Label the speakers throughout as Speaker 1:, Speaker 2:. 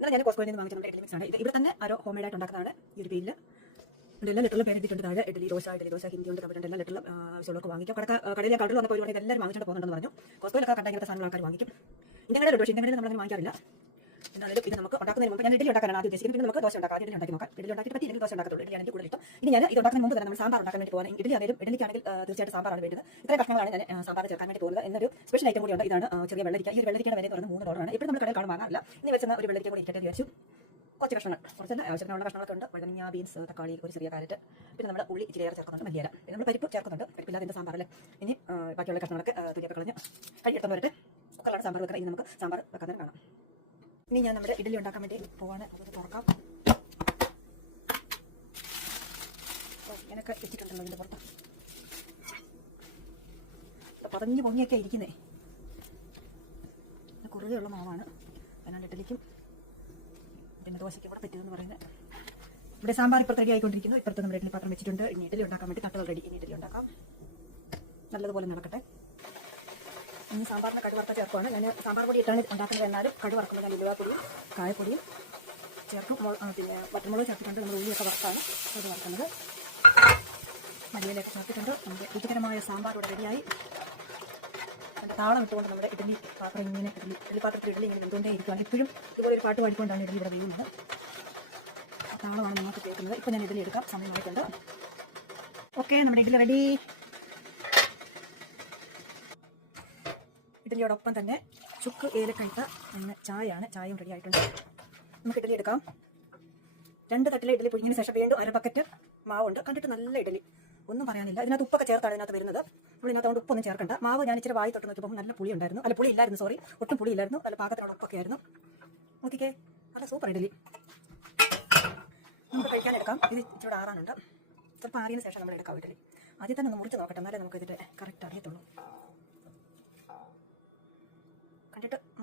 Speaker 1: ഇന്നലെ ഞാൻ കോസ്കോയിൽ നിന്ന് വാങ്ങിച്ച ഇഡ്ഡലി മിക്സ് ആണ്. ഇത് ഇവിടെ തന്നെ ആരോ ഹോം മെയ്ഡ് ആയിട്ട് ഉണ്ടാക്കുന്നതാണ് ഈ ഒരു പേരിൽ എല്ലാ പേര് എഴുതിയിട്ടുണ്ട് താഴെ. ഇഡ്ഡലി ദോശ ഇഡ്ഡലി ദോശ ഹിന്ദി ഉണ്ട്. കണ്ടിട്ടുണ്ട് എല്ലാ ലെറ്ററിലും ആവശ്യമുള്ളവർക്ക് വാങ്ങിക്കാം. കടക്ക കടയിൽ കടലിൽ വന്നപ്പോൾ ഒരുപാട് എല്ലാവരും വാങ്ങിച്ചിട്ട് പോകുന്നുണ്ടെന്ന് പറഞ്ഞു. കോസ്കോയിലൊക്കെ കണ്ട ഇങ്ങനത്തെ സാധനങ്ങൾ ആൾക്കാർ വാങ്ങിക്കും. ഇങ്ങനെ ഒരു പക്ഷേ ഇങ്ങനെ നമ്മളങ്ങനെ വാങ്ങിക്കാറില്ല. എന്നാലും ഇത് നമുക്ക് ഉണ്ടാക്കുന്നതിന് മുമ്പ് ഞാൻ ഇഡ്ഡലി ഉണ്ടാക്കാനാണ് ആദ്യം ഉദ്ദേശിക്കുന്നത് പിന്നെ നമുക്ക് ദോശ ഉണ്ടാക്കാം. ആദ്യം ഇഡ്ഡലി ഉണ്ടാക്കി നോക്കാം. ഇഡ്ഡലി ഉണ്ടാക്കിയിട്ട് പറ്റിയില്ലെങ്കിൽ ദോശ ഉണ്ടാക്കത്തുള്ളൂ. ഇഡ്ഡലി ആണെങ്കിൽ കൂടുതൽ ഇഷ്ടം ഇനി ഞാൻ ഇത് ഉണ്ടാക്കുന്ന മുമ്പ് തന്നെ നമ്മൾ സാമ്പാർ ഉണ്ടാക്കാൻ വേണ്ടി പോകുന്നത് ഇഡ്ഡലി ആണെങ്കിലും ഇഡ്ഡലിക്കാണെങ്കിൽ തീർച്ചയായിട്ടും സാമ്പാറാണ് വേണ്ടത്. ഇത്രയും കഷ്ണങ്ങളാണ് ഞാൻ സാമ്പാർ ചേർക്കാൻ വേണ്ടി പോകുന്നത്. എന്നൊരു സ്പെഷ്യൽ ഐറ്റം കൂടിയുണ്ട്. ഇതാണ് ചെറിയ വെള്ളരിക്ക. ഈ വെള്ളരിക്കയുടെ വില തുറന്ന് മൂന്ന് ഡോളറാണ് ഇപ്പോൾ നമ്മൾ കടയിൽ കാണാൻ വാങ്ങാറില്ല. ഇനി വെച്ചാൽ ഒരു വെള്ളരിക്ക കൂടി ഇട്ടിട്ട് വിചാരിച്ചു. കുറച്ച് കഷ്ണങ്ങൾ കുറച്ചല്ല ആവശ്യത്തിനുള്ള കഷ്ണങ്ങളൊക്കെ ഉണ്ട്. വഴുതനങ്ങ ബീൻസ് തക്കാളി ഒരു ചെറിയ കാരറ്റ് പിന്നെ നമ്മൾ ഉള്ളി ഇച്ചിരി ഏറെ ചേർക്കുന്നുണ്ട്. മല്ലിയില. പിന്നെ നമ്മൾ പരിപ്പ് ചേർക്കുന്നുണ്ട്. പരിപ്പില്ലാതെ സാമ്പാറല്ലേ? ഇനി ബാക്കിയുള്ള കഷ്ണങ്ങളൊക്കെ ആ, കളഞ്ഞ് കഴിയെടുത്തോണ്ട് വരട്ടെ. കുക്കറിലാണ് സാമ്പാർ വെക്കണം. ഇനി നമുക്ക് സാമ്പാർ വെക്കാൻ കാണാം. ഇനി ഞാൻ നമ്മുടെ ഇഡലി ഉണ്ടാക്കാൻ വേണ്ടി പോവാണ്. അതൊന്ന് തുറക്കാം. ഇങ്ങനെയൊക്കെ വെച്ചിട്ടുണ്ടല്ലോ ഇതിന്റെ പുറത്ത്. ഇത് പതഞ്ഞ് പൊങ്ങിയൊക്കെ ഇരിക്കുന്നേ. കുറുകയുള്ള മാവാണ്. അതിനാണ് ഇഡലിക്കും പിന്നെ ദോശയ്ക്ക് ഇവിടെ പറ്റിയതെന്ന് പറയുന്നത്. ഇവിടെ സാമ്പാർ ഇപ്പുറത്ത് റെഡി ആയിക്കൊണ്ടിരിക്കുന്നു. ഇപ്പുറത്ത് നമ്മുടെ ഇഡലി പാത്രം വെച്ചിട്ടുണ്ട്. ഇനി ഇഡലി ഉണ്ടാക്കാൻ വേണ്ടി തട്ടുകൾ റെഡി. ഇനി ഇഡലി ഉണ്ടാക്കാം. നല്ലതുപോലെ നടക്കട്ടെ. ഇനി സാമ്പാറിന് കടുവറുത്ത ചേർക്കുവാണ്. ഞാൻ സാമ്പാർ പൊടി ഇട്ടാണ് ഉണ്ടാക്കുന്നത്. എന്നാലും കടുവറക്കുമ്പോൾ ഞാൻ ഉലുവാപ്പൊടിയും കായപ്പൊടിയും ചേർക്കും. പിന്നെ വട്ടമുളക് ചേർത്തിട്ടുണ്ട്. നമ്മൾ ഉള്ളിയൊക്കെ വറുത്താണ് അത് വറുക്കുന്നത്. മല്ലിയിലൊക്കെ ചേർത്തിട്ടുണ്ട്. നമ്മുടെ രുചികരമായ സാമ്പാർ ഇവിടെ റെഡിയായി താളം ഇട്ടുകൊണ്ട് നമ്മുടെ ഇഡലി പാത്രം ഇങ്ങനെ ഇഡലി ഇഡലി പാത്രത്തിൽ ഇഡലി ഇങ്ങനെ എന്തുകൊണ്ടേ ഇരിക്കുകയാണ് ഇപ്പോഴും ഇതുപോലെ ഒരു പാട്ട് പാടിക്കൊണ്ടാണ് ഇഡലി ഇവിടെ വീഴുന്നത് താളമാണ് നമുക്ക് കേൾക്കുന്നത്. ഇപ്പോൾ ഞാൻ ഇഡലി എടുക്കാം. സമയമായിട്ടുണ്ട് ഓക്കെ നമ്മുടെ ഇഡലി റെഡി ഇഡലിയോടൊപ്പം തന്നെ ചുക്ക് ഏലക്കഴിത്ത അങ്ങനെ ചായയാണ്. ചായയും റെഡി ആയിട്ടുണ്ട്. നമുക്ക് ഇഡലി എടുക്കാം. രണ്ട് തട്ടിലെ ഇഡലി പുഴുങ്ങിയതിന് ശേഷം വീണ്ടും അര ബക്കറ്റ് മാവുണ്ട്. കണ്ടിട്ട് നല്ല ഇഡലി. ഒന്നും പറയാനില്ല. ഇതിനകത്ത് ഉപ്പൊക്കെ ചേർത്താണ് ഇതിനകത്ത് വരുന്നത്. നമ്മൾ ഇതിനകത്ത് ഉപ്പൊന്നും ചേർക്കണ്ട. മാവ് ഞാൻ ഇച്ചിരി വായി തൊട്ട് നോക്കിയപ്പോൾ നല്ല പുളി ഉണ്ടായിരുന്നു. അല്ല പുളി ഇല്ലായിരുന്നു സോറി ഒട്ടും പുളി ഇല്ലായിരുന്നു. നല്ല പാകത്തിനോട് ഉപ്പൊക്കെ ആയിരുന്നു. നോക്കിക്കേ. നല്ല സൂപ്പർ ഇഡലി. നമുക്ക് കഴിക്കാൻ എടുക്കാം. ഇത് ഇച്ചിരി ആറാനുണ്ട്. ചിലപ്പോൾ ആറിയതിന് ശേഷം നമ്മൾ എടുക്കാം ഇഡലി. ആദ്യം തന്നെ ഒന്ന് മുറിച്ച് നോക്കട്ടെ. എന്നാലേ നമുക്ക് ഇതിന്റെ കറക്റ്റ് അറിയത്തുള്ളൂ.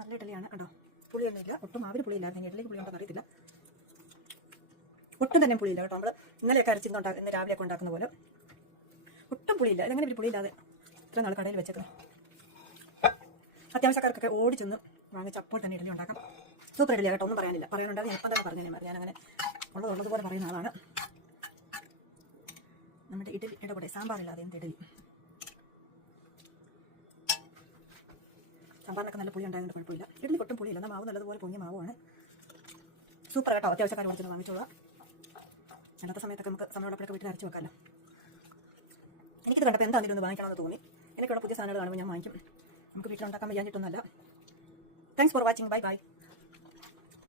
Speaker 1: നല്ല ഇഡലിയാണ് കണ്ടോ? പുളിയൊന്നുമില്ല. ഒട്ടും മാവിന് പുളിയില്ലായിരുന്നു ഇഡലിക്ക് പുളിയുണ്ടെന്ന് അറിയത്തില്ല. ഒട്ടും തന്നെ പുളിയില്ല കേട്ടോ. നമ്മൾ ഇന്നലെയൊക്കെ അരച്ചിന്ന് ഉണ്ടാക്കുന്ന ഇന്ന് രാവിലെയൊക്കെ ഉണ്ടാക്കുന്ന പോലെ ഒട്ടും പുളിയില്ല. ഇതങ്ങനെ ഒരു പുളിയില്ലാതെ ഇത്ര നാൾ കടയിൽ വെച്ചേക്കണം. അത്യാവശ്യക്കാർക്കൊക്കെ ഓടിച്ചെന്ന് വാങ്ങിച്ച് അപ്പോൾ തന്നെ ഇഡലി ഉണ്ടാക്കാം. സൂപ്പർ ഇഡലിയാണ് കേട്ടോ. ഒന്നും പറയാനില്ല. പറയാനുണ്ടാവും ഞാൻ തന്നെ പറഞ്ഞു ഞാൻ ഞാനങ്ങനെ ഉള്ളത് ഉള്ളതുപോലെ പറയുന്ന ആളാണ്. നമ്മുടെ ഇഡലി ഇടപെടെ സാമ്പാറില്ലാതെ എന്ത് ഇഡലി? സാമ്പാറിനൊക്കെ നല്ല പുളി ഉണ്ടായതുകൊണ്ട് കുഴപ്പമില്ല. ഇഡ്ഡലി ഒട്ടും പുളിയില്ല. എന്നാൽ മാവ് നല്ലതുപോലെ പൊങ്ങിയ മാവാണ്. സൂപ്പർ കേട്ടോ അത്യാവശ്യക്കാർ ഓടിച്ചെന്ന് വാങ്ങിച്ചോളാം. അല്ലാത്ത സമയത്തൊക്കെ നമുക്ക് സമയമുള്ളപ്പോഴൊക്കെ വീട്ടിൽ അരച്ച് വെക്കാമല്ലോ എനിക്കിത് കണ്ടപ്പോൾ എന്താണെങ്കിലും ഒന്ന് വാങ്ങിക്കണമെന്ന് തോന്നി. എനിക്കുള്ള പുതിയ സാധനങ്ങൾ കാണുമ്പോൾ ഞാൻ വാങ്ങിക്കും. നമുക്ക് വീട്ടിലുണ്ടാക്കാൻ വയ്യാഞ്ഞിട്ടൊന്നുമല്ല. Thanks for watching bye bye